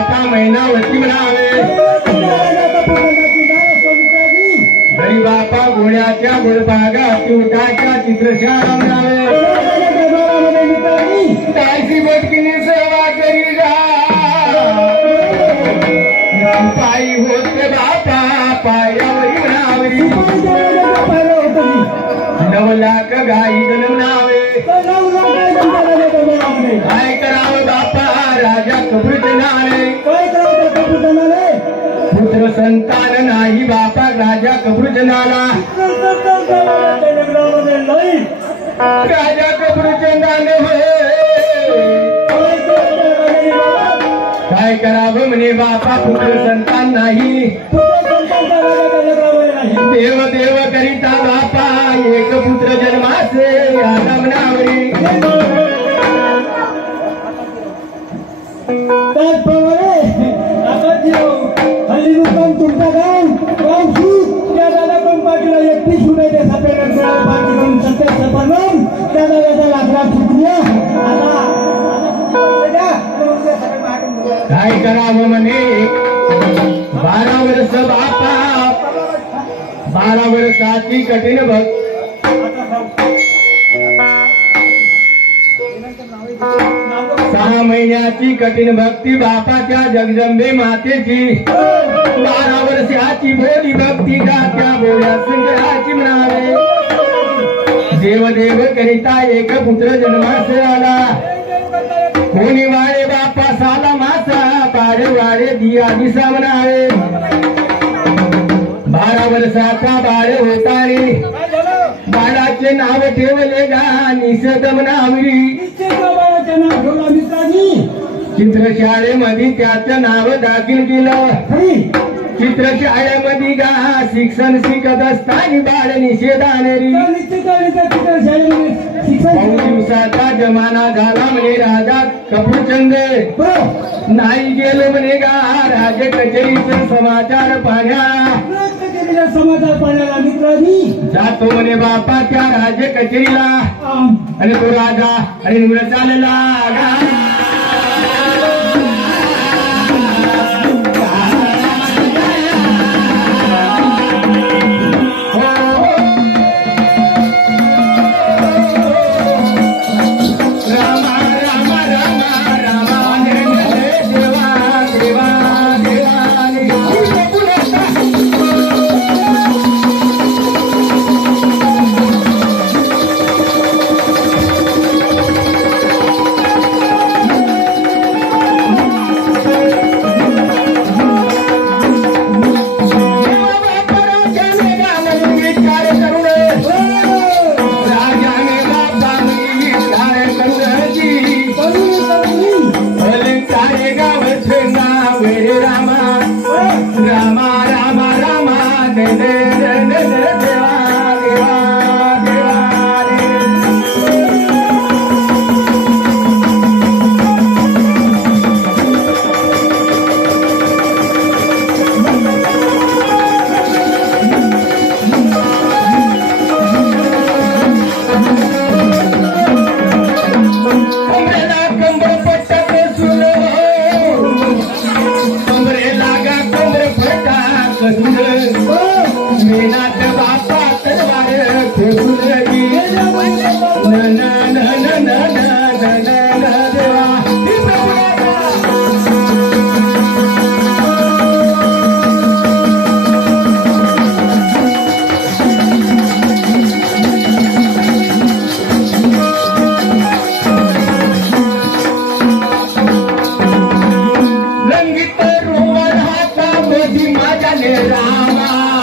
बापा मैनावती म्हणावे घरी बापा घोड्याच्या गुळबागा चिवटाच्या चित्रशाळा म्हणावे ताईची बटकीने सेवा करी जा पायी होते बापा पायावरी म्हणावरी 9 लाख गाई म्हणावे काय करावं बापा राजा कबूतनाने पुत्र संतान नाही बापा राजा कबूतनाला राजा कबूतनाने काय करावं म्हणे बापा पुत्र संतान नाही देव देव करिता बापा एक पुत्र जन्माचे आगमनावरी त्याचप्रमाणे आता हल्ली मुक्काम तुमचा गाव सूट त्या दादा पण पाटीला 31 जुलैच्या सभेनंतर पार्टी करून सत्य सपान त्या दादाचा लाकडात सुटल्या काय करावं म्हणे 12 वर्ष बापा 12 वर्षाची कठीण भक्त 6 महिन्याची कठीण भक्ती बापाच्या जगदंबे मातेची 12 वर्षाची बोली भक्ती गात्या बोल्या सिंगराची म्हणावे देव देव करिता एक पुत्र जन्मास आला कोणी वाडे बापा साला मासा पाडे वाडे दिया दिसा म्हणावे 12 वर्षाचा बाळ होताने बाळाचे नाव ठेवले गा निषेध म्हणावी चित्रशाळेमध्ये त्याचं नाव दाखल केलं चित्रशाळेमध्ये गा शिक्षण शिकत असताना बाळ निषेधाने दिवसाचा जमाना झाला म्हणे राजा कपूरचंद नाही गेलो म्हणे गा राजे कचेरीचा समाचार पाहण्या समाचार पाण्याला मित्रांनी जातो म्हणे बापा त्या राजे कचेरीला आणि तो राजा आणि निवड चालला रामा